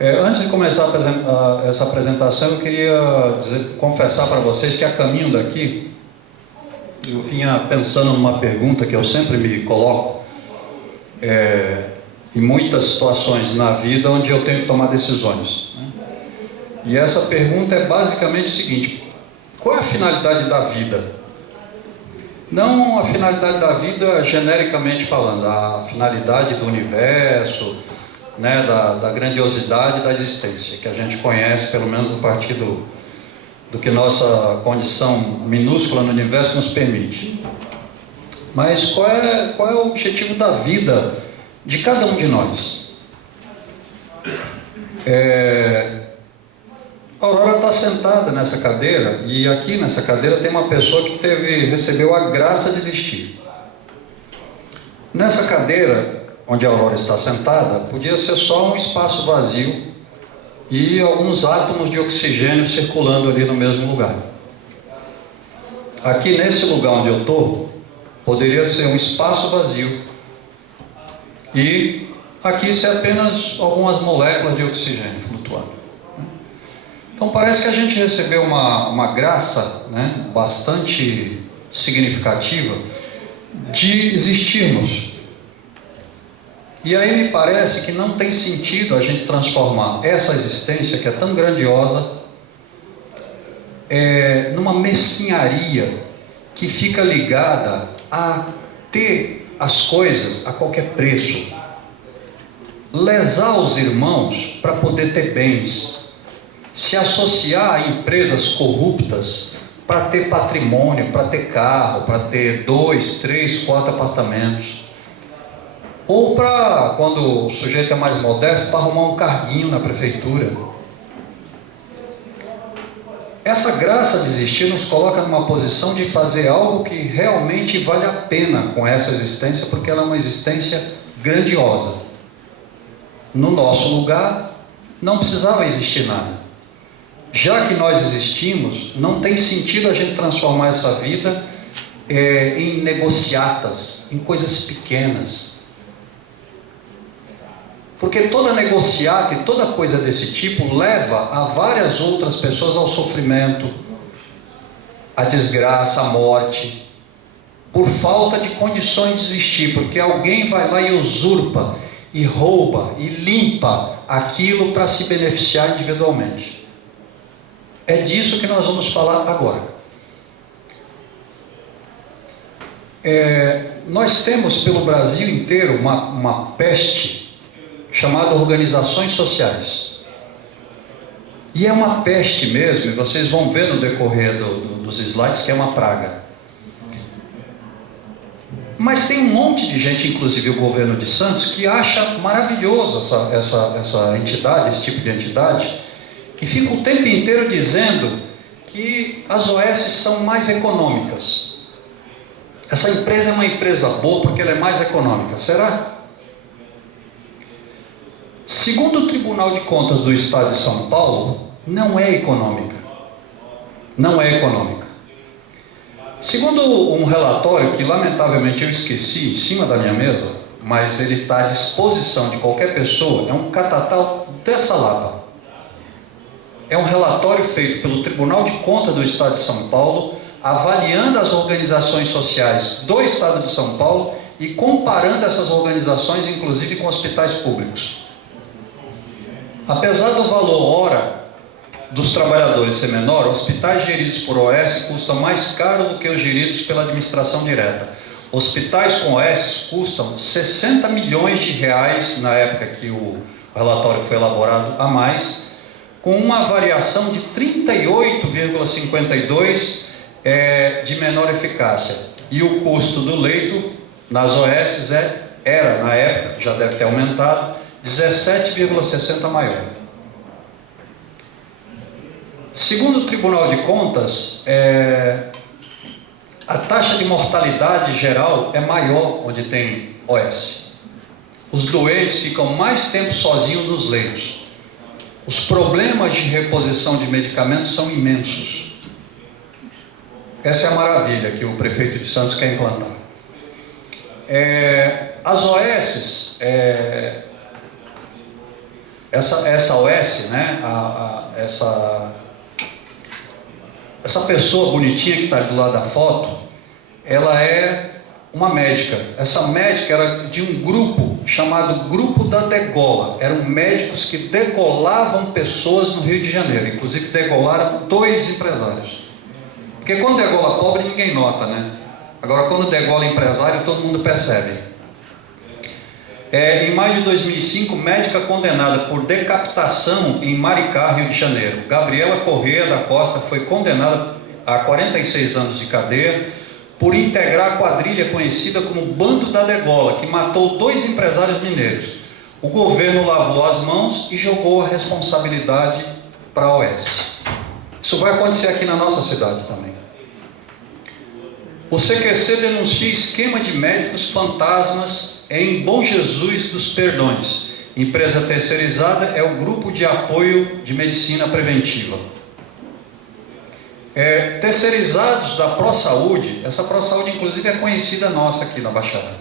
Antes de começar essa apresentação, eu queria confessar para vocês que a caminho daqui, eu vinha pensando numa pergunta que eu sempre me coloco, em muitas situações na vida onde eu tenho que tomar decisões, né? E essa pergunta é basicamente o seguinte: qual é a finalidade da vida? Não a finalidade da vida genericamente falando, a finalidade do universo, né, da grandiosidade da existência, que a gente conhece, pelo menos a partir do que nossa condição minúscula no universo nos permite. Mas qual é o objetivo da vida de cada um de nós? A Aurora está sentada nessa cadeira, e aqui nessa cadeira tem uma pessoa que recebeu a graça de existir. Nessa cadeira, onde a Aurora está sentada, podia ser só um espaço vazio e alguns átomos de oxigênio circulando ali no mesmo lugar. Aqui nesse lugar onde eu estou, poderia ser um espaço vazio e aqui ser apenas algumas moléculas de oxigênio flutuando. Então parece que a gente recebeu uma graça, né, bastante significativa de existirmos. E aí me parece que não tem sentido a gente transformar essa existência, que é tão grandiosa, numa mesquinharia que fica ligada a ter as coisas a qualquer preço, lesar os irmãos para poder ter bens, se associar a empresas corruptas para ter patrimônio, para ter carro, para ter 2, 3, 4 apartamentos, ou para, quando o sujeito é mais modesto, para arrumar um carguinho na prefeitura. Essa graça de existir nos coloca numa posição de fazer algo que realmente vale a pena com essa existência, porque ela é uma existência grandiosa. No nosso lugar, não precisava existir nada. Já que nós existimos, não tem sentido a gente transformar essa vida em negociatas, em coisas pequenas. Porque toda negociata e toda coisa desse tipo leva a várias outras pessoas ao sofrimento, à desgraça, à morte, por falta de condições de existir, porque alguém vai lá e usurpa, e rouba, e limpa aquilo para se beneficiar individualmente. É disso que nós vamos falar agora. Nós temos pelo Brasil inteiro uma peste chamada organizações sociais. E é uma peste mesmo, e vocês vão ver no decorrer dos slides que é uma praga. Mas tem um monte de gente, inclusive o governo de Santos, que acha maravilhoso essa entidade, esse tipo de entidade, e fica o tempo inteiro dizendo que as OS são mais econômicas. Essa empresa é uma empresa boa porque ela é mais econômica. Será? Segundo o Tribunal de Contas do Estado de São Paulo, não é econômica. Não é econômica. Segundo um relatório que lamentavelmente eu esqueci em cima da minha mesa, mas ele está à disposição de qualquer pessoa, é um catatal dessa lava. É um relatório feito pelo Tribunal de Contas do Estado de São Paulo, avaliando as organizações sociais do Estado de São Paulo e comparando essas organizações, inclusive, com hospitais públicos. Apesar do valor hora dos trabalhadores ser menor, hospitais geridos por OS custam mais caro do que os geridos pela administração direta. Hospitais com OS custam 60 milhões de reais, na época que o relatório foi elaborado, a mais, com uma variação de 38,52% de menor eficácia. E o custo do leito nas OS era, na época, já deve ter aumentado, 17,60% maior. Segundo o Tribunal de Contas, a taxa de mortalidade geral é maior onde tem OS. Os doentes ficam mais tempo sozinhos nos leitos. Os problemas de reposição de medicamentos são imensos. Essa é a maravilha que o prefeito de Santos quer implantar. As OS, essa OS, né, essa pessoa bonitinha que está do lado da foto, ela é uma médica. Essa médica era de um grupo chamado Grupo da Degola. Eram médicos que degolavam pessoas no Rio de Janeiro. Inclusive degolaram 2 empresários. Porque quando degola pobre ninguém nota, né? Agora quando degola empresário todo mundo percebe. Em maio de 2005, médica condenada por decapitação em Maricá, Rio de Janeiro. Gabriela Corrêa da Costa foi condenada a 46 anos de cadeia por integrar a quadrilha conhecida como Bando da Degola, que matou 2 empresários mineiros. O governo lavou as mãos e jogou a responsabilidade para a OS. Isso vai acontecer aqui na nossa cidade também. O CQC denuncia esquema de médicos fantasmas em Bom Jesus dos Perdões. Empresa terceirizada é o Grupo de Apoio de Medicina Preventiva. Terceirizados da ProSaúde, essa ProSaúde inclusive é conhecida nossa aqui na Baixada.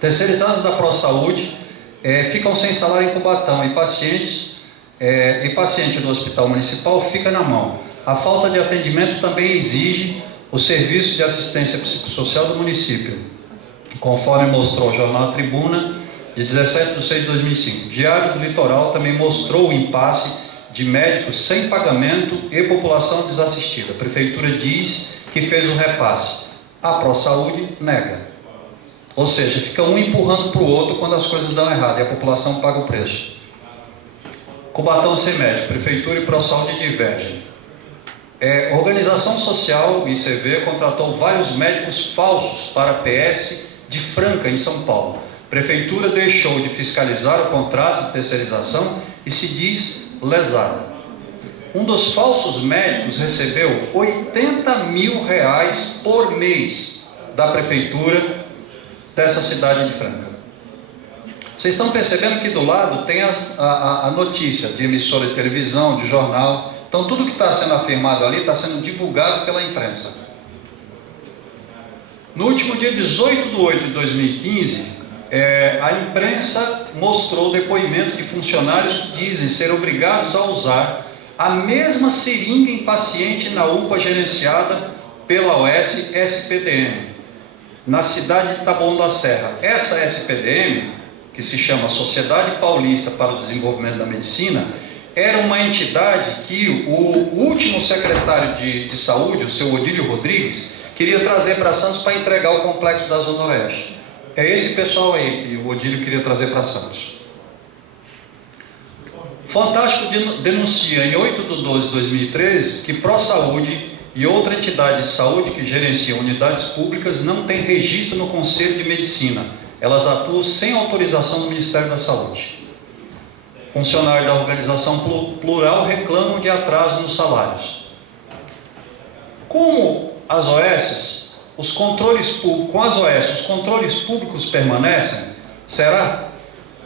Terceirizados da ProSaúde ficam sem salário em Cubatão e paciente do Hospital Municipal fica na mão. A falta de atendimento também exige o Serviço de Assistência Psicossocial do município, conforme mostrou o jornal Tribuna, de 17 de 6 de 2005. Diário do Litoral também mostrou o impasse de médicos sem pagamento e população desassistida. A Prefeitura diz que fez um repasse. A ProSaúde nega. Ou seja, fica um empurrando para o outro quando as coisas dão errado e a população paga o preço. Cubatão sem médico. Prefeitura e ProSaúde divergem. Organização Social, ICV, contratou vários médicos falsos para a PS de Franca, em São Paulo. Prefeitura deixou de fiscalizar o contrato de terceirização e se diz lesada. Um dos falsos médicos recebeu R$80 mil por mês da prefeitura dessa cidade de Franca. Vocês estão percebendo que do lado tem a notícia de emissora de televisão, de jornal. Então tudo que está sendo afirmado ali está sendo divulgado pela imprensa. No último dia 18 de 8 de 2015, a imprensa mostrou o depoimento de funcionários que dizem ser obrigados a usar a mesma seringa em paciente na UPA gerenciada pela OS SPDM, na cidade de Taboão da Serra. Essa SPDM, que se chama Sociedade Paulista para o Desenvolvimento da Medicina, era uma entidade que o último secretário de saúde, o seu Odílio Rodrigues, queria trazer para Santos para entregar o complexo da Zona Oeste. É esse pessoal aí que o Odílio queria trazer para Santos. Fantástico denuncia em 8 de 12 de 2013 que ProSaúde e outra entidade de saúde que gerencia unidades públicas não tem registro no Conselho de Medicina. Elas atuam sem autorização do Ministério da Saúde. Funcionários da organização plural reclamam de atraso nos salários. Como as OS, os controles públicos permanecem? Será?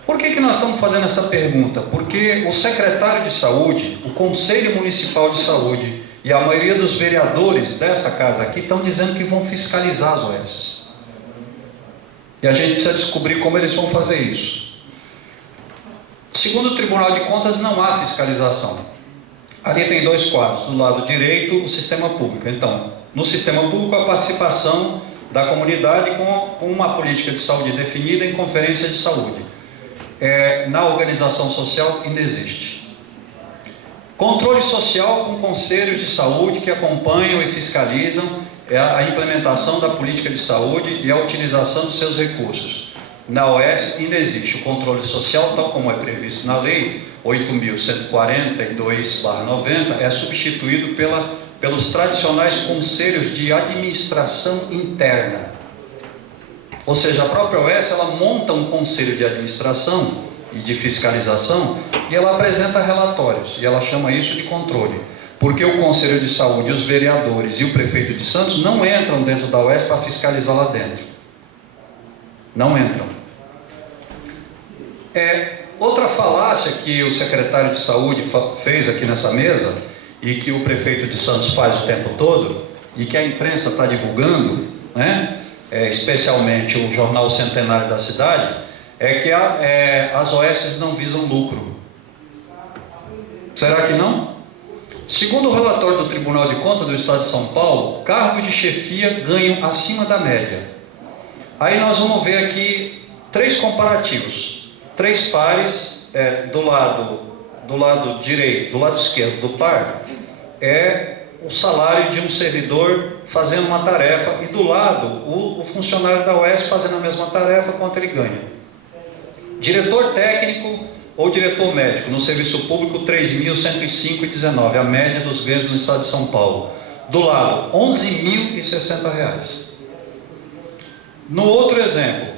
Por que nós estamos fazendo essa pergunta? Porque o secretário de saúde, o Conselho Municipal de Saúde e a maioria dos vereadores dessa casa aqui estão dizendo que vão fiscalizar as OS. E a gente precisa descobrir como eles vão fazer isso. Segundo o Tribunal de Contas, não há fiscalização. Ali tem 2 quadros. Do lado direito, o sistema público. Então, no sistema público, a participação da comunidade com uma política de saúde definida em conferência de saúde. Na organização social, ainda existe. Controle social com conselhos de saúde que acompanham e fiscalizam a implementação da política de saúde e a utilização dos seus recursos. Na OS ainda existe o controle social, tal como é previsto na Lei 8.142/90, é substituído pelos tradicionais conselhos de administração interna. Ou seja, a própria OS ela monta um conselho de administração e de fiscalização e ela apresenta relatórios, e ela chama isso de controle. Porque o Conselho de Saúde, os vereadores e o prefeito de Santos não entram dentro da OS para fiscalizar lá dentro. Não entram. Outra falácia que o secretário de saúde fez aqui nessa mesa e que o prefeito de Santos faz o tempo todo e que a imprensa está divulgando, né? Especialmente o jornal Centenário da Cidade, é que as OS não visam lucro. Será que não? Segundo o relatório do Tribunal de Contas do Estado de São Paulo, cargos de chefia ganham acima da média. Aí nós vamos ver aqui 3 comparativos, 3 pares, do lado direito, do lado esquerdo do par, é o salário de um servidor fazendo uma tarefa, e do lado o funcionário da UES fazendo a mesma tarefa, quanto ele ganha. Diretor técnico ou diretor médico no serviço público, R$ 3.105,19, a média dos ganhos no estado de São Paulo. Do lado, R$ 11.060. No outro exemplo,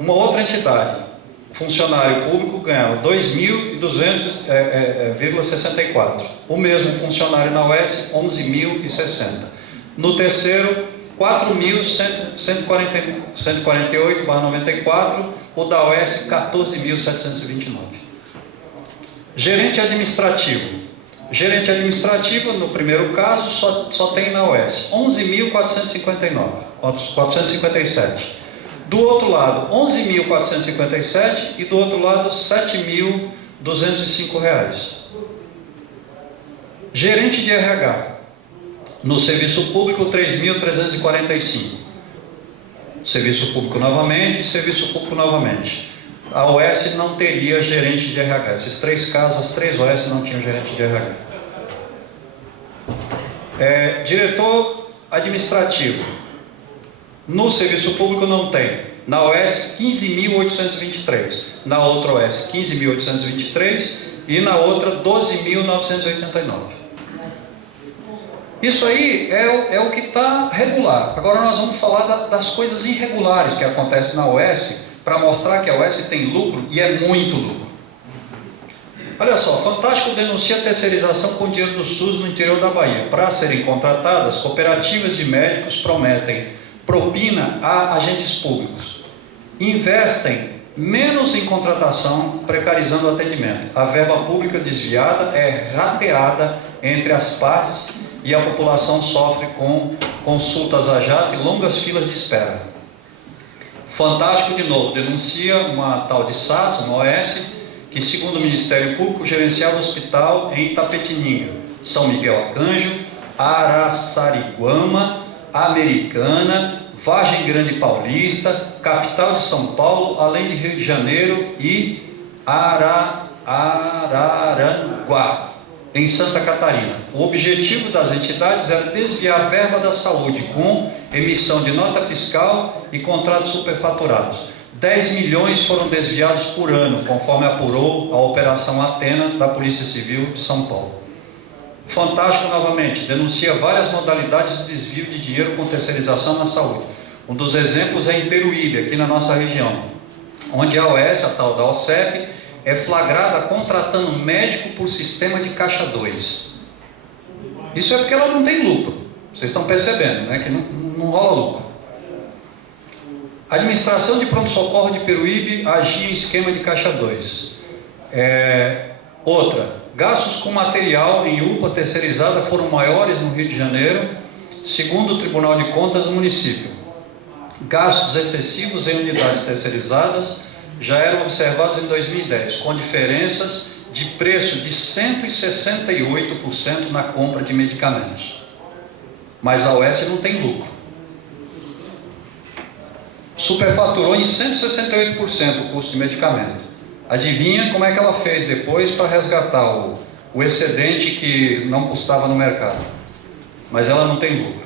uma outra entidade, funcionário público ganha R$ 2.200,64. O mesmo funcionário na UES, R$ 11.060. No terceiro, R$ 4.148,94. O da UES, R$ 14.729. Gerente administrativo. Gerente administrativo, no primeiro caso, só tem na UES, R$ 11.457. Do outro lado, R$ 11.457 e do outro lado, R$ 7.205. Gerente de RH, no serviço público, R$ 3.345. Serviço público novamente, serviço público novamente. A OS não teria gerente de RH. Esses 3 casos, as 3 OS não tinham gerente de RH. Diretor administrativo. No serviço público não tem. Na OS, 15.823. Na outra OS, 15.823. E na outra, 12.989. Isso aí é o que está regular. Agora nós vamos falar das coisas irregulares que acontecem na OS, para mostrar que a OS tem lucro, e é muito lucro. Olha só, Fantástico denuncia terceirização com dinheiro do SUS no interior da Bahia. Para serem contratadas, cooperativas de médicos prometem propina a agentes públicos. Investem menos em contratação, precarizando o atendimento. A verba pública desviada é rateada entre as partes e a população sofre com consultas a jato e longas filas de espera. Fantástico, de novo, denuncia uma tal de SAS, uma OS, que, segundo o Ministério Público, gerenciava o hospital em Itapetininga, São Miguel Arcanjo, Araçariguama, Americana, Vargem Grande Paulista, capital de São Paulo, além de Rio de Janeiro e Araranguá, em Santa Catarina. O objetivo das entidades era desviar a verba da saúde com emissão de nota fiscal e contratos superfaturados. 10 milhões foram desviados por ano, conforme apurou a Operação Atena da Polícia Civil de São Paulo. Fantástico, novamente, denuncia várias modalidades de desvio de dinheiro com terceirização na saúde. Um dos exemplos é em Peruíbe, aqui na nossa região, onde a OS, a tal da OCEP, é flagrada contratando médico por sistema de caixa 2. Isso é porque ela não tem lucro. Vocês estão percebendo, né? Que não rola lucro. A administração de pronto-socorro de Peruíbe agia em esquema de caixa 2. Outra, gastos com material em UPA terceirizada foram maiores no Rio de Janeiro, segundo o Tribunal de Contas do município. Gastos excessivos em unidades terceirizadas já eram observados em 2010, com diferenças de preço de 168% na compra de medicamentos. Mas a OS não tem lucro. Superfaturou em 168% o custo de medicamento. Adivinha como é que ela fez depois para resgatar o excedente que não custava no mercado? Mas ela não tem lucro.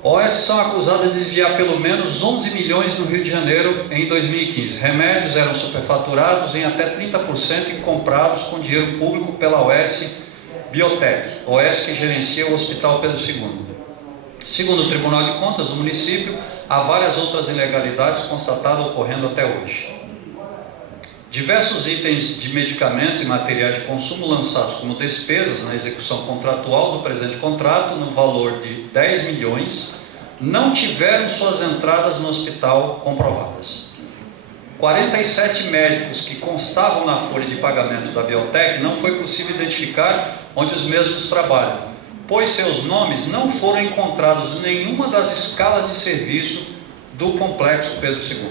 OS são acusadas de desviar pelo menos 11 milhões no Rio de Janeiro em 2015. Remédios eram superfaturados em até 30% e comprados com dinheiro público pela OS Biotech, OS que gerencia o Hospital Pedro II. Segundo o Tribunal de Contas do município, há várias outras ilegalidades constatadas ocorrendo até hoje. Diversos itens de medicamentos e materiais de consumo lançados como despesas na execução contratual do presente contrato, no valor de 10 milhões, não tiveram suas entradas no hospital comprovadas. 47 médicos que constavam na folha de pagamento da Biotech não foi possível identificar onde os mesmos trabalham, pois seus nomes não foram encontrados em nenhuma das escalas de serviço do Complexo Pedro II.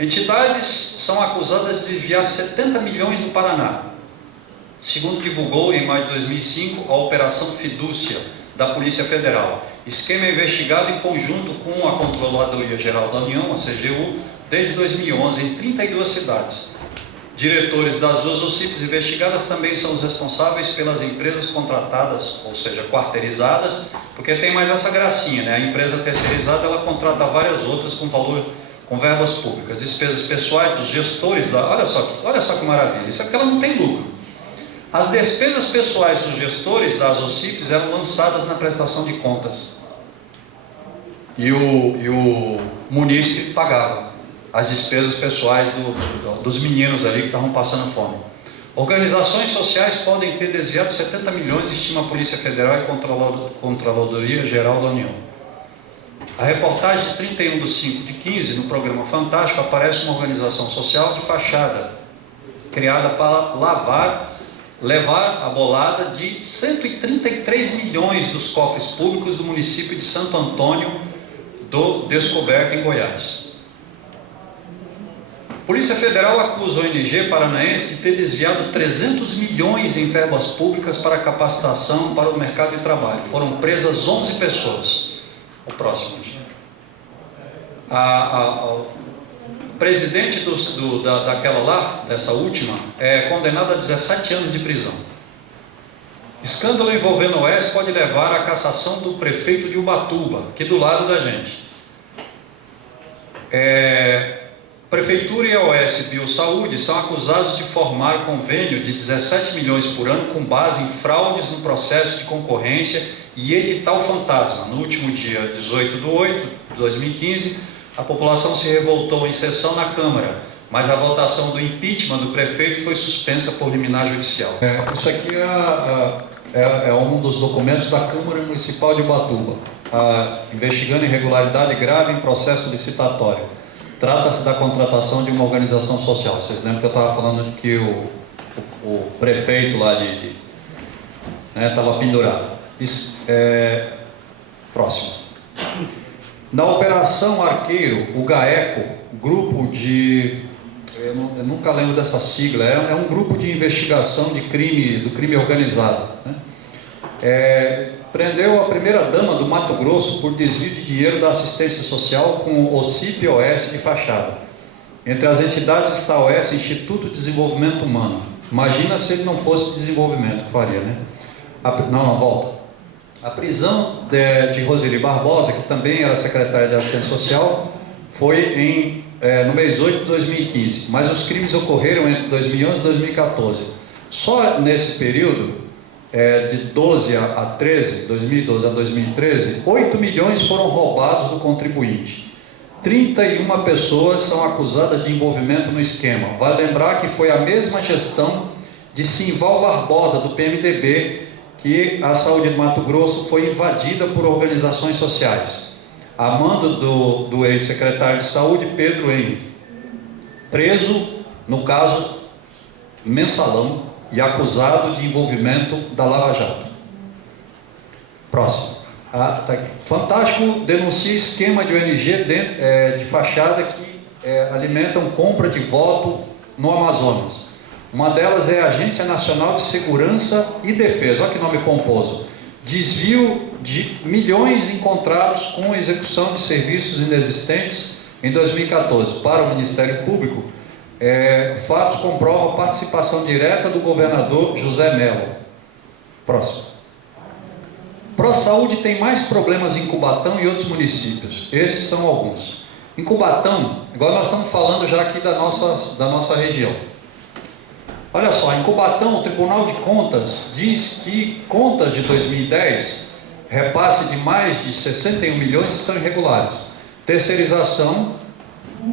Entidades são acusadas de desviar 70 milhões no Paraná, segundo divulgou em maio de 2005 a Operação Fidúcia da Polícia Federal. Esquema investigado em conjunto com a Controladoria Geral da União, a CGU, desde 2011 em 32 cidades. Diretores das duas OCIPs investigadas também são os responsáveis pelas empresas contratadas, ou seja, quarteirizadas, porque tem mais essa gracinha, né? A empresa terceirizada, ela contrata várias outras com verbas públicas, despesas pessoais dos gestores da... Olha só que maravilha, isso aqui ela não tem lucro. As despesas pessoais dos gestores das OCIPs eram lançadas na prestação de contas. E o munícipe pagava as despesas pessoais dos meninos ali que estavam passando fome. Organizações sociais podem ter desviado 70 milhões, estima a Polícia Federal e Controladoria Geral da União. A reportagem de 31/5/15, no programa Fantástico, aparece uma organização social de fachada, criada para levar a bolada de 133 milhões dos cofres públicos do município de Santo Antônio do Descoberto, em Goiás. Polícia Federal acusa a ONG paranaense de ter desviado 300 milhões em verbas públicas para capacitação para o mercado de trabalho. Foram presas 11 pessoas. O próximo. A presidente daquela lá, dessa última, é condenada a 17 anos de prisão. Escândalo envolvendo o Oeste pode levar à cassação do prefeito de Ubatuba, aqui do lado da gente. Prefeitura e a OS Biosaúde são acusados de formar convênio de 17 milhões por ano com base em fraudes no processo de concorrência e edital fantasma. No último dia 18/8/2015, a população se revoltou em sessão na Câmara, mas a votação do impeachment do prefeito foi suspensa por liminar judicial. Isso aqui é um dos documentos da Câmara Municipal de Ubatuba, investigando irregularidade grave em processo licitatório. Trata-se da contratação de uma organização social. Vocês lembram que eu estava falando de que o prefeito lá estava pendurado. Próximo. Na Operação Arqueiro, o GAECO, grupo de... Eu nunca lembro dessa sigla, é um grupo de investigação do crime organizado, né? Prendeu a primeira-dama do Mato Grosso por desvio de dinheiro da assistência social com o OCIP OS de fachada. Entre as entidades está a OS, Instituto de Desenvolvimento Humano. Imagina se ele não fosse desenvolvimento, faria, né? Volta. A prisão de Roseli Barbosa, que também era secretária de Assistência Social, foi no mês 8 de 2015, mas os crimes ocorreram entre 2011 e 2014. Só nesse período, de 12 a 13, 2012 a 2013, 8 milhões foram roubados do contribuinte. 31 pessoas são acusadas de envolvimento no esquema. Vale lembrar que foi a mesma gestão de Simval Barbosa, do PMDB, que a saúde de Mato Grosso foi invadida por organizações sociais. A mando do ex-secretário de Saúde, Pedro Henrique, preso, no caso, mensalão, e acusado de envolvimento da Lava Jato. Próximo. Tá aqui. Fantástico denuncia esquema de ONG de fachada que alimentam compra de voto no Amazonas. Uma delas é a Agência Nacional de Segurança e Defesa. Olha que nome pomposo. Desvio de milhões encontrados com execução de serviços inexistentes em 2014 para o Ministério Público. Fatos comprovam a participação direta do governador José Melo. Próximo. ProSaúde tem mais problemas em Cubatão e outros municípios. Esses são alguns. Em Cubatão, igual nós estamos falando já aqui da nossa região. Olha só, em Cubatão, o Tribunal de Contas diz que contas de 2010, repasse de mais de 61 milhões, estão irregulares. Terceirização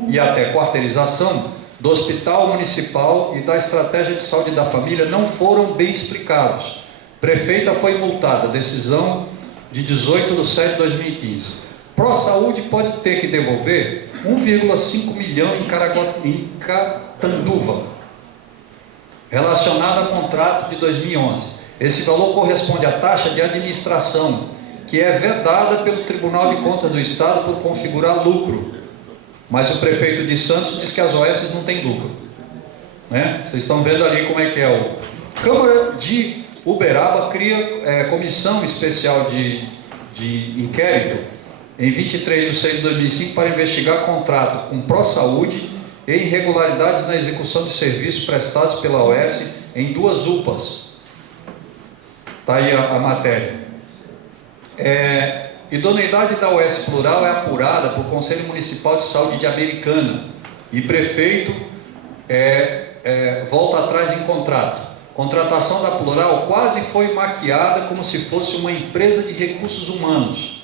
e até quarteirização do Hospital Municipal e da Estratégia de Saúde da Família não foram bem explicados. Prefeita foi multada, decisão de 18/7/2015. ProSaúde pode ter que devolver 1,5 milhão em Catanduva, relacionado ao contrato de 2011. Esse valor corresponde à taxa de administração, que é vedada pelo Tribunal de Contas do Estado por configurar lucro. Mas o prefeito de Santos diz que as OS não têm lucro, né? Vocês estão vendo ali como é que é o... Câmara de Uberaba cria comissão especial de inquérito em 23 de 6 de 2005 para investigar contrato com ProSaúde e irregularidades na execução de serviços prestados pela OS em 2 UPAs. Está aí a matéria. Idoneidade da OS Plural é apurada por Conselho Municipal de Saúde de Americana e prefeito volta atrás em contrato. Contratação da Plural quase foi maquiada como se fosse uma empresa de recursos humanos.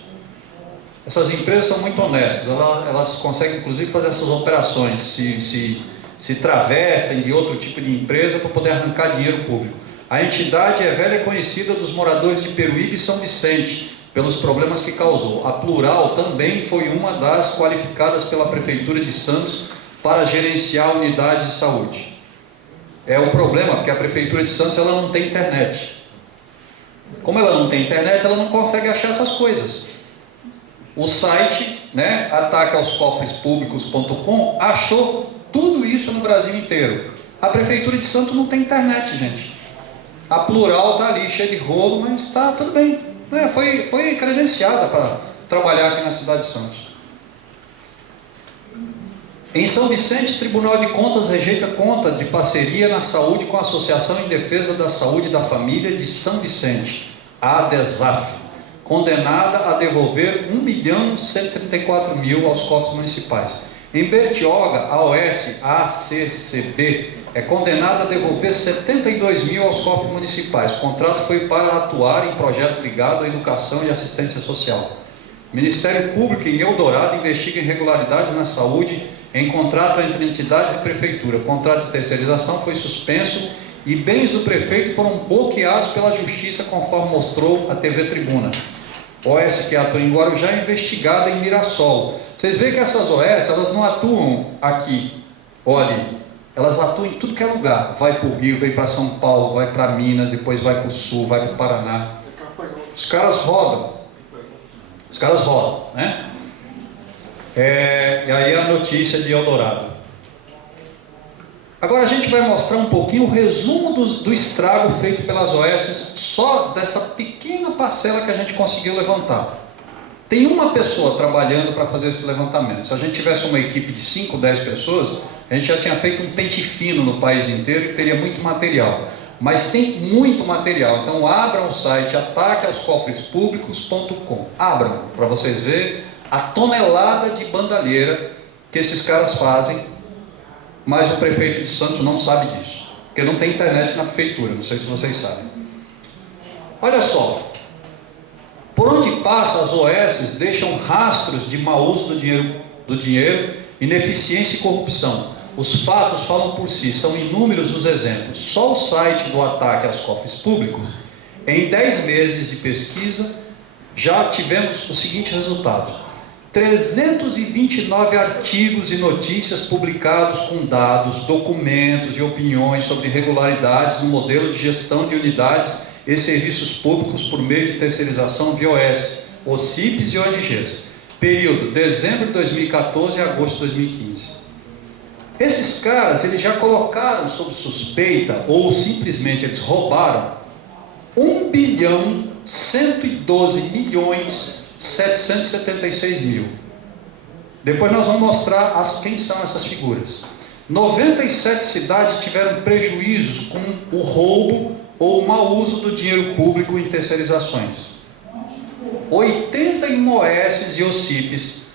Essas empresas são muito honestas, elas conseguem inclusive fazer essas operações, se travestem de outro tipo de empresa para poder arrancar dinheiro público. A entidade é velha conhecida dos moradores de Peruíbe e São Vicente, pelos problemas que causou. A Plural também foi uma das qualificadas pela Prefeitura de Santos para gerenciar unidades de saúde. É o problema, porque a Prefeitura de Santos ela não tem internet. Como ela não tem internet, ela não consegue achar essas coisas. O site, né, ataqueaoscofrespúblicos.com, achou tudo isso no Brasil inteiro. A Prefeitura de Santos não tem internet, gente. A Plural está ali, cheia de rolo, mas está tudo bem. Foi credenciada para trabalhar aqui na cidade de Santos. Em São Vicente, Tribunal de Contas rejeita conta de parceria na saúde com a Associação em Defesa da Saúde e da Família de São Vicente, a ADESAF, condenada a devolver 1.134.000 aos cofres municipais. Em Bertioga, a OS ACCB é condenada a devolver 72.000 aos cofres municipais. O contrato foi para atuar em projeto ligado à educação e assistência social. O Ministério Público em Eldorado investiga irregularidades na saúde em contrato entre entidades e prefeitura. O contrato de terceirização foi suspenso e bens do prefeito foram bloqueados pela justiça, conforme mostrou a TV Tribuna. OS que atua em Guarujá é investigada em Mirassol. Vocês veem que essas OS, elas não atuam aqui ou ali. Elas atuam em tudo que é lugar. Vai para o Rio, vem para São Paulo, vai para Minas, depois vai para o Sul, vai para o Paraná. Os caras rodam. Os caras rodam, né? E aí a notícia de Eldorado. Agora a gente vai mostrar um pouquinho o resumo do estrago feito pelas OS, só dessa pequena parcela que a gente conseguiu levantar. Tem uma pessoa trabalhando para fazer esse levantamento. Se a gente tivesse uma equipe de 5, 10 pessoas, a gente já tinha feito um pente fino no país inteiro e teria muito material. Mas tem muito material. Então abram o site ataqueaoscofrespúblicos.com. Abram para vocês verem a tonelada de bandalheira que esses caras fazem, mas o prefeito de Santos não sabe disso, porque não tem internet na prefeitura, não sei se vocês sabem. Olha só, por onde passa as OS deixam rastros de mau uso do dinheiro, ineficiência e corrupção. Os fatos falam por si, são inúmeros os exemplos. Só o site do Ataque aos Cofres Públicos, em 10 meses de pesquisa, já tivemos o seguinte resultado: 329 artigos e notícias publicados com dados, documentos e opiniões sobre irregularidades no modelo de gestão de unidades e serviços públicos por meio de terceirização via OS, OCIPs e ONGs. Período dezembro de 2014 a agosto de 2015. Esses caras, eles já colocaram sob suspeita, ou simplesmente eles roubaram, 1.112.776.000. Depois nós vamos mostrar quem são essas figuras. 97 cidades tiveram prejuízos com o roubo ou o mau uso do dinheiro público em terceirizações. 81 OS e OCIPs,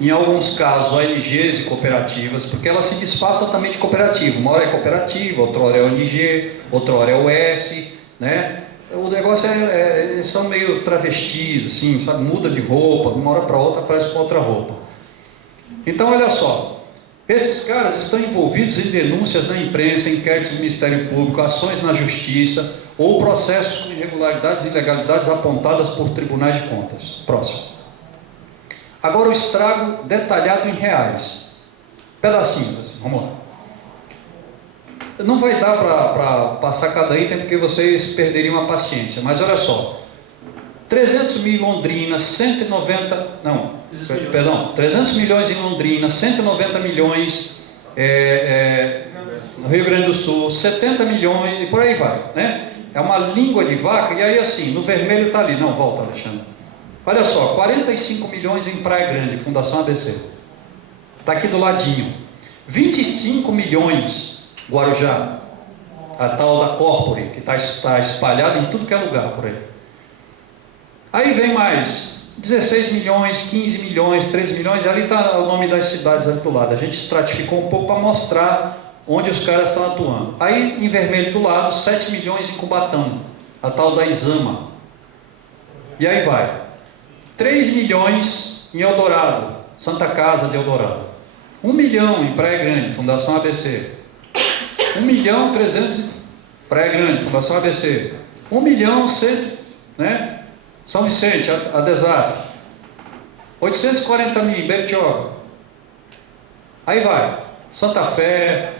em alguns casos ONGs e cooperativas, porque elas se disfarçam também de cooperativa. Uma hora é cooperativa, outra hora é ONG, outra hora é OS, né? O negócio eles são meio travestidos, assim, sabe? Muda de roupa, de uma hora para outra aparece com outra roupa. Então, olha só, esses caras estão envolvidos em denúncias na imprensa, inquéritos do Ministério Público, ações na Justiça ou processos com irregularidades e ilegalidades apontadas por tribunais de contas. Próximo. Agora o estrago detalhado em reais. Pedacinhos, assim, vamos lá. Não vai dar para passar cada item porque vocês perderiam a paciência, mas olha só. 300 mil em Londrina, 300 milhões em Londrina, 190 milhões no Rio Grande do Sul, 70 milhões e por aí vai, né? É uma língua de vaca. E aí assim, no vermelho está ali, não, volta Alexandre, olha só, 45 milhões em Praia Grande, Fundação ABC, está aqui do ladinho. 25 milhões Guarujá, a tal da Corpore, que está espalhada em tudo que é lugar por aí. Aí vem mais 16 milhões, 15 milhões, 13 milhões, ali está o nome das cidades ali do lado. A gente estratificou um pouco para mostrar onde os caras estão atuando. Aí em vermelho do lado, 7 milhões em Cubatão, a tal da Isama. E aí vai. 3 milhões em Eldorado, Santa Casa de Eldorado. 1 milhão em Praia Grande, Fundação ABC. 1 milhão 300, Praia Grande, Fundação ABC. 1 milhão 100, né? São Vicente, a Desaf. 840 mil em Bertioga. Aí vai. Santa Fé,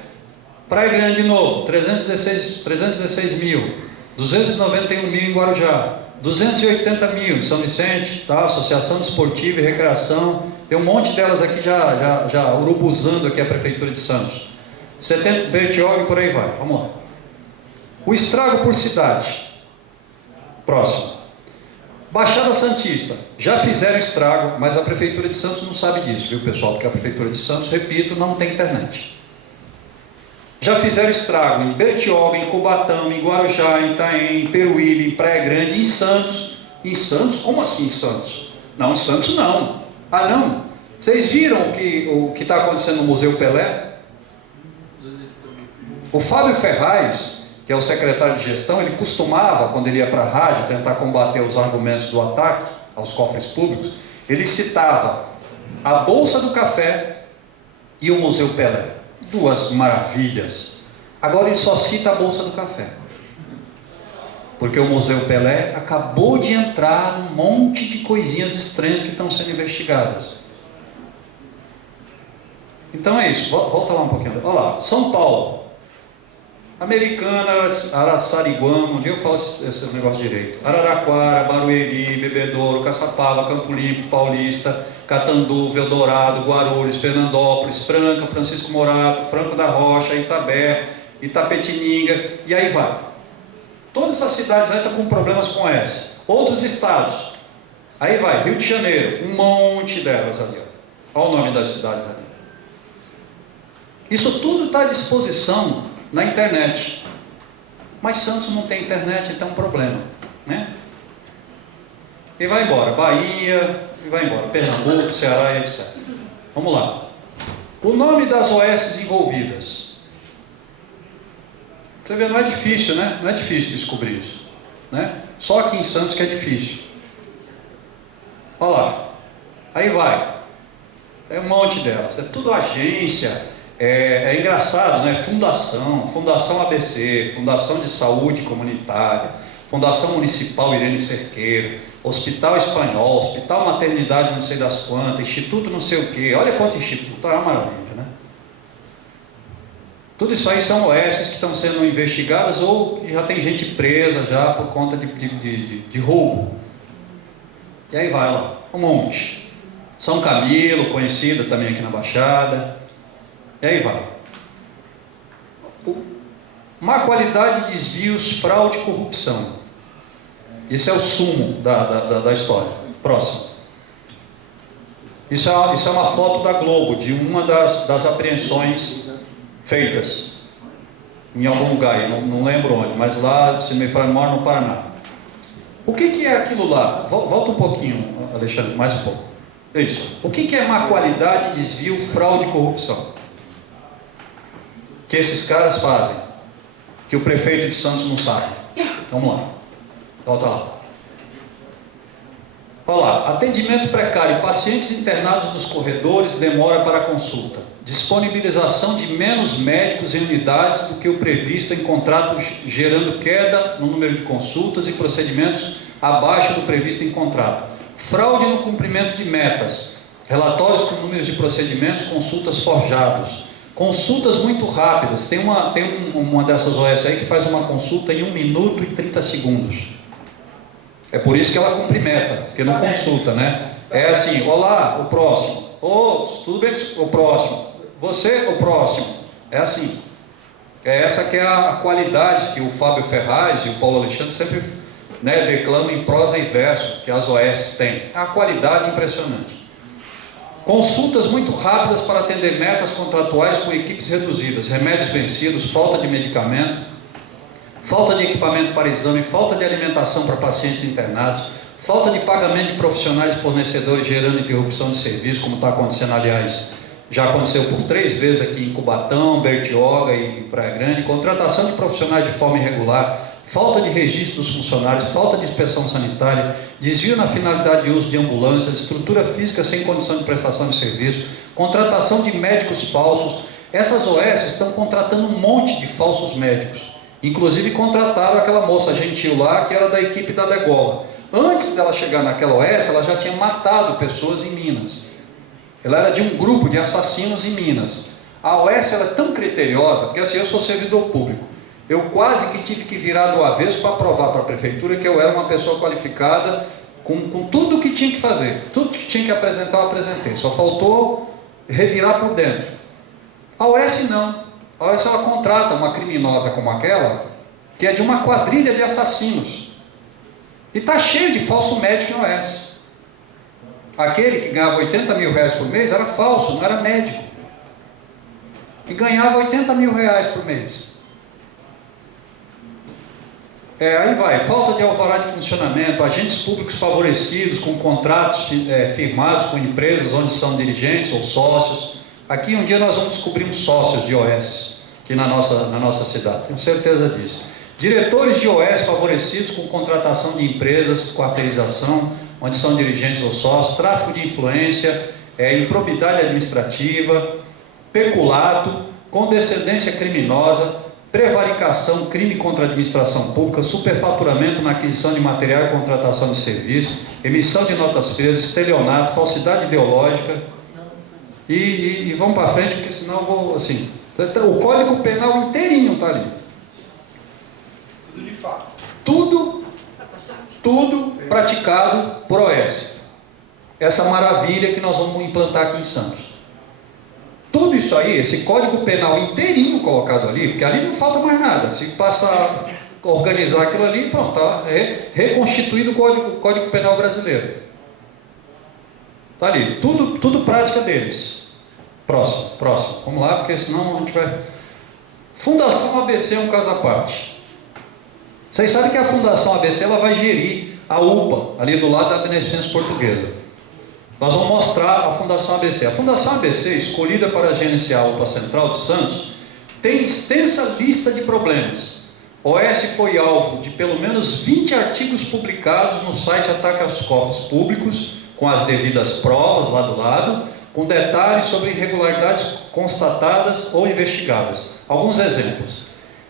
Praia Grande de novo, 316 mil. 291 mil em Guarujá. 280 mil em São Vicente, tá? Associação Desportiva e Recreação. Tem um monte delas aqui já urubuzando aqui a Prefeitura de Santos. 70 Bertioga e por aí vai. Vamos lá. O estrago por cidade. Próximo. Baixada Santista, já fizeram estrago, mas a Prefeitura de Santos não sabe disso, viu pessoal? Porque a Prefeitura de Santos, repito, não tem internet. Já fizeram estrago em Bertioga, em Cubatão, em Guarujá, em Itaém, em Peruíbe, em Praia Grande, em Santos. Em Santos? Como assim em Santos? Não, em Santos não. Ah não? Vocês viram o que está acontecendo no Museu Pelé? O Fábio Ferraz, que é o secretário de gestão, ele costumava, quando ele ia para a rádio, tentar combater os argumentos do ataque aos cofres públicos, ele citava a Bolsa do Café e o Museu Pelé. Duas maravilhas. Agora ele só cita a Bolsa do Café. Porque o Museu Pelé acabou de entrar num monte de coisinhas estranhas que estão sendo investigadas. Então é isso, volta lá um pouquinho. Olha lá, São Paulo. Americana, Araçariguama, um dia eu falo esse negócio direito. Araraquara, Barueri, Bebedouro, Caçapava, Campo Limpo, Paulista, Catanduva, Eldorado, Guarulhos, Fernandópolis, Franca, Francisco Morato, Franco da Rocha, Itabé, Itapetininga, e aí vai. Todas essas cidades aí estão com problemas com essa. Outros estados. Aí vai, Rio de Janeiro, um monte delas ali. Olha o nome das cidades ali. Isso tudo está à disposição na internet. Mas Santos não tem internet, então é um problema, né? E vai embora, Bahia, e vai embora, Pernambuco, Ceará e etc. Vamos lá. O nome das OS envolvidas. Você vê, não é difícil, né? Não é difícil descobrir isso, né? Só aqui em Santos que é difícil. Olha lá. Aí vai. É um monte delas. É tudo agência. É engraçado, né? Fundação ABC, Fundação de Saúde Comunitária, Fundação Municipal Irene Cerqueira, Hospital Espanhol, Hospital Maternidade não sei das quantas, Instituto não sei o quê. Olha quanto instituto, é uma maravilha, né? Tudo isso aí são OS que estão sendo investigadas ou que já tem gente presa já por conta de roubo. E aí vai lá, um monte. São Camilo, conhecida também aqui na Baixada. E aí vai. Má qualidade, desvios, fraude e corrupção. Esse é o sumo da história. Próximo. Isso é uma foto da Globo, de uma das apreensões feitas em algum lugar, não lembro onde, mas lá, se me falar, mora no Paraná. O que é aquilo lá? Volta um pouquinho, Alexandre, mais um pouco. Isso. O que é má qualidade, desvio, fraude e corrupção? Que esses caras fazem, que o prefeito de Santos não sabe. Vamos lá. Volta lá. Olha lá. Atendimento precário. Pacientes internados nos corredores, demora para a consulta. Disponibilização de menos médicos em unidades do que o previsto em contrato, gerando queda no número de consultas e procedimentos abaixo do previsto em contrato. Fraude no cumprimento de metas. Relatórios com números de procedimentos, consultas forjados. Consultas muito rápidas. Tem uma dessas OS aí que faz uma consulta em 1 minuto e 30 segundos. É por isso que ela cumpre meta, porque não consulta, né? É assim, olá, o próximo. Ô, tudo bem, o próximo. Você, o próximo. É assim. É essa que é a qualidade que o Fábio Ferraz e o Paulo Alexandre sempre, né, declamam em prosa e verso, que as OS têm. É uma qualidade impressionante. Consultas muito rápidas para atender metas contratuais com equipes reduzidas, remédios vencidos, falta de medicamento, falta de equipamento para exame, falta de alimentação para pacientes internados, falta de pagamento de profissionais e fornecedores, gerando interrupção de serviço, como está acontecendo, aliás, já aconteceu por 3 vezes aqui em Cubatão, Bertioga e Praia Grande, contratação de profissionais de forma irregular, falta de registro dos funcionários, falta de inspeção sanitária, desvio na finalidade de uso de ambulâncias, estrutura física sem condição de prestação de serviço, contratação de médicos falsos. Essas OS estão contratando um monte de falsos médicos. Inclusive contrataram aquela moça gentil lá, que era da equipe da Degola. Antes dela chegar naquela OS, ela já tinha matado pessoas em Minas. Ela era de um grupo de assassinos em Minas. A OS era tão criteriosa, porque assim, eu sou servidor público. Eu quase que tive que virar do avesso para provar para a prefeitura que eu era uma pessoa qualificada com tudo o que tinha que fazer. Tudo que tinha que apresentar, eu apresentei. Só faltou revirar por dentro. A OS não. A OS ela contrata uma criminosa como aquela, que é de uma quadrilha de assassinos. E está cheio de falso médico na OS. Aquele que ganhava 80 mil reais por mês era falso, não era médico. E ganhava 80 mil reais por mês. Aí vai, falta de alvará de funcionamento, agentes públicos favorecidos com contratos firmados com empresas onde são dirigentes ou sócios. Aqui um dia nós vamos descobrir uns sócios de OS, aqui na nossa cidade, tenho certeza disso. Diretores de OS favorecidos com contratação de empresas, quarteirização, onde são dirigentes ou sócios, tráfico de influência, improbidade administrativa, peculato, condescendência criminosa, prevaricação, crime contra a administração pública, superfaturamento na aquisição de material e contratação de serviço, emissão de notas frias, estelionato, falsidade ideológica. E vamos para frente, porque senão eu vou assim. O Código Penal inteirinho está ali. Tudo de fato. Tudo praticado por OS. Essa maravilha que nós vamos implantar aqui em Santos. Tudo isso aí, esse Código Penal inteirinho colocado ali, porque ali não falta mais nada. Se passar, organizar aquilo ali, pronto, está reconstituído o Código Penal brasileiro. Está ali, tudo prática deles. Próximo. Vamos lá, porque senão a gente vai... Fundação ABC é um caso à parte. Vocês sabem que a Fundação ABC ela vai gerir a UPA, ali do lado da Beneficência Portuguesa. Nós vamos mostrar a Fundação ABC. A Fundação ABC, escolhida para gerenciar a UPA Central de Santos, tem extensa lista de problemas. OS foi alvo de pelo menos 20 artigos publicados no site Ataque aos Cofres Públicos, com as devidas provas lá do lado, com detalhes sobre irregularidades constatadas ou investigadas. Alguns exemplos.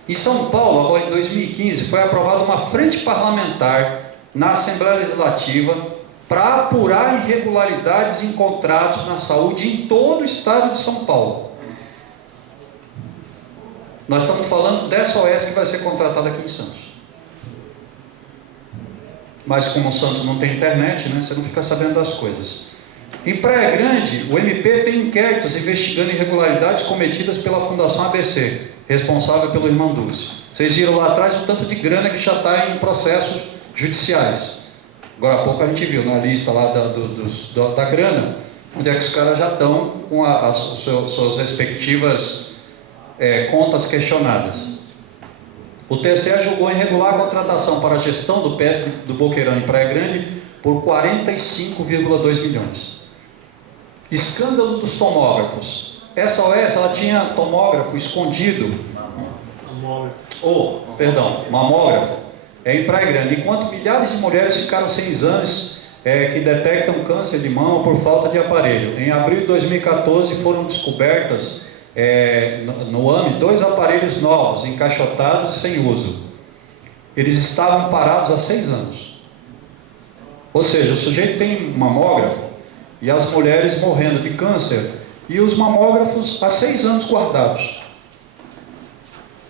Em São Paulo, agora em 2015, foi aprovada uma frente parlamentar na Assembleia Legislativa para apurar irregularidades em contratos na saúde em todo o estado de São Paulo. Nós estamos falando dessa OS que vai ser contratada aqui em Santos. Mas como Santos não tem internet, né, você não fica sabendo das coisas. Em Praia Grande, o MP tem inquéritos investigando irregularidades cometidas pela Fundação ABC, responsável pelo irmão Dulce. Vocês viram lá atrás o tanto de grana que já está em processos judiciais. Agora há pouco a gente viu na lista lá da grana, onde é que os caras já estão com as suas respectivas contas questionadas. O TCE julgou irregular a contratação para a gestão do PS do Boqueirão em Praia Grande por 45,2 milhões. Escândalo dos tomógrafos. Essa OS ela tinha tomógrafo escondido. Mamógrafo. Em Praia Grande, enquanto milhares de mulheres ficaram sem exames que detectam câncer de mama por falta de aparelho. Em abril de 2014 foram descobertas no AME 2 aparelhos novos, encaixotados e sem uso. Eles estavam parados há 6 anos. Ou seja, o sujeito tem mamógrafo e as mulheres morrendo de câncer e os mamógrafos há 6 anos guardados.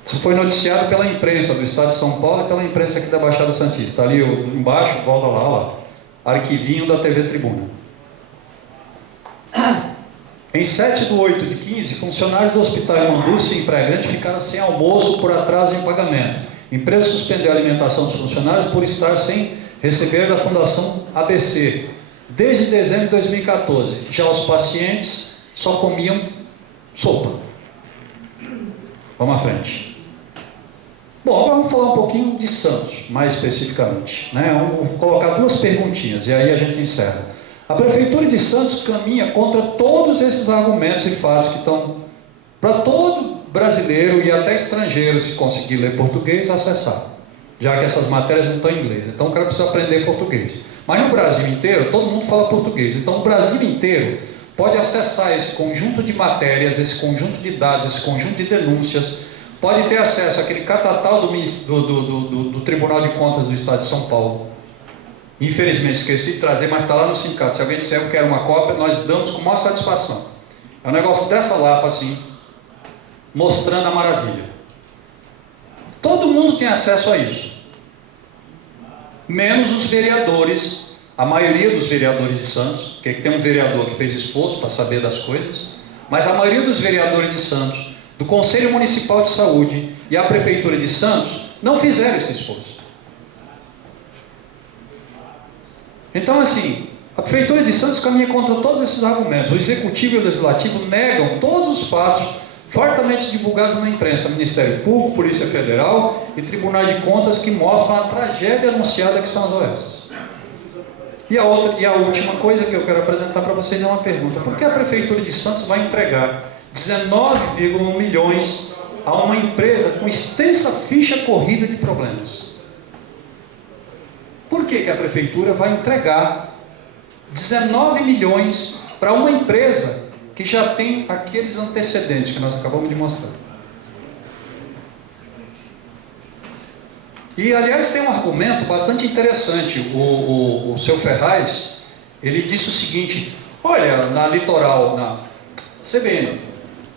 Isso foi noticiado pela imprensa do Estado de São Paulo e pela imprensa aqui da Baixada Santista. Ali embaixo, volta lá, ó, arquivinho da TV Tribuna. Em 7/8/15, funcionários do Hospital Irmã em Praia Grande ficaram sem almoço por atraso em pagamento. A empresa suspendeu a alimentação dos funcionários por estar sem receber da Fundação ABC desde dezembro de 2014. Já os pacientes só comiam sopa. Vamos à frente. Bom, agora vamos falar um pouquinho de Santos, mais especificamente, né? Vamos colocar duas perguntinhas e aí a gente encerra. A Prefeitura de Santos caminha contra todos esses argumentos e fatos que estão para todo brasileiro e até estrangeiro, se conseguir ler português, acessar, já que essas matérias não estão em inglês. Então o cara precisa aprender português. Mas no Brasil inteiro, todo mundo fala português. Então o Brasil inteiro pode acessar esse conjunto de matérias, esse conjunto de dados, esse conjunto de denúncias, pode ter acesso àquele catatal do Tribunal de Contas do Estado de São Paulo. Infelizmente esqueci de trazer, mas está lá no sindicato. Se alguém disser que quer uma cópia, nós damos com maior satisfação. É um negócio dessa lapa assim, mostrando a maravilha. Todo mundo tem acesso a isso, menos os vereadores, a maioria dos vereadores de Santos, porque tem um vereador que fez esforço para saber das coisas, mas a maioria dos vereadores de Santos, do Conselho Municipal de Saúde e a Prefeitura de Santos não fizeram esse esforço. Então, assim, a Prefeitura de Santos caminha contra todos esses argumentos. O Executivo e o Legislativo negam todos os fatos fortemente divulgados na imprensa, Ministério Público, Polícia Federal e Tribunais de Contas, que mostram a tragédia anunciada que são as OS. E a última coisa que eu quero apresentar para vocês é uma pergunta. Por que a Prefeitura de Santos vai entregar 19,1 milhões a uma empresa com extensa ficha corrida de problemas? Por que a Prefeitura vai entregar 19 milhões para uma empresa que já tem aqueles antecedentes que nós acabamos de mostrar? E, aliás, tem um argumento bastante interessante. O seu Ferraz, ele disse o seguinte: olha, na Litoral, na CBN,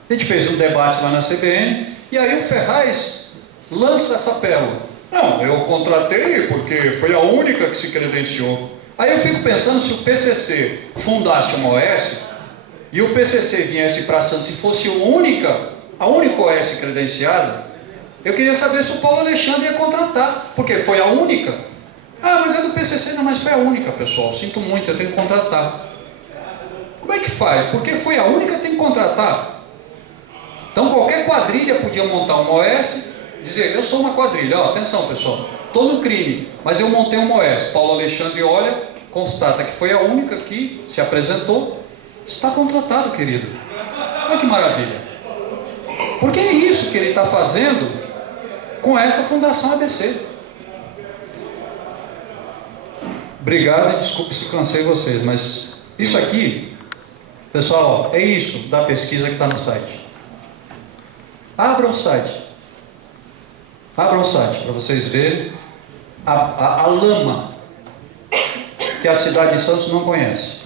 a gente fez um debate lá na CBN, e aí o Ferraz lança essa pérola. Não, eu contratei porque foi a única que se credenciou. Aí eu fico pensando, se o PCC fundasse uma OS, e o PCC viesse para Santos e fosse a única OS credenciada, eu queria saber se o Paulo Alexandre ia contratar, porque foi a única. Ah, mas é do PCC. Não, mas foi a única, pessoal, sinto muito, eu tenho que contratar. Como é que faz? Porque foi a única, tem que contratar. Então qualquer quadrilha podia montar uma OS, dizer, eu sou uma quadrilha, ó, atenção pessoal, estou no crime, mas eu montei uma OS. Paulo Alexandre olha, constata que foi a única que se apresentou, está contratado, querido. Olha que maravilha. Porque é isso que ele está fazendo com essa Fundação ABC. Obrigado e desculpe se cansei vocês, mas isso aqui, pessoal, é isso da pesquisa que está no site. Abra o site para vocês verem a lama que a cidade de Santos não conhece.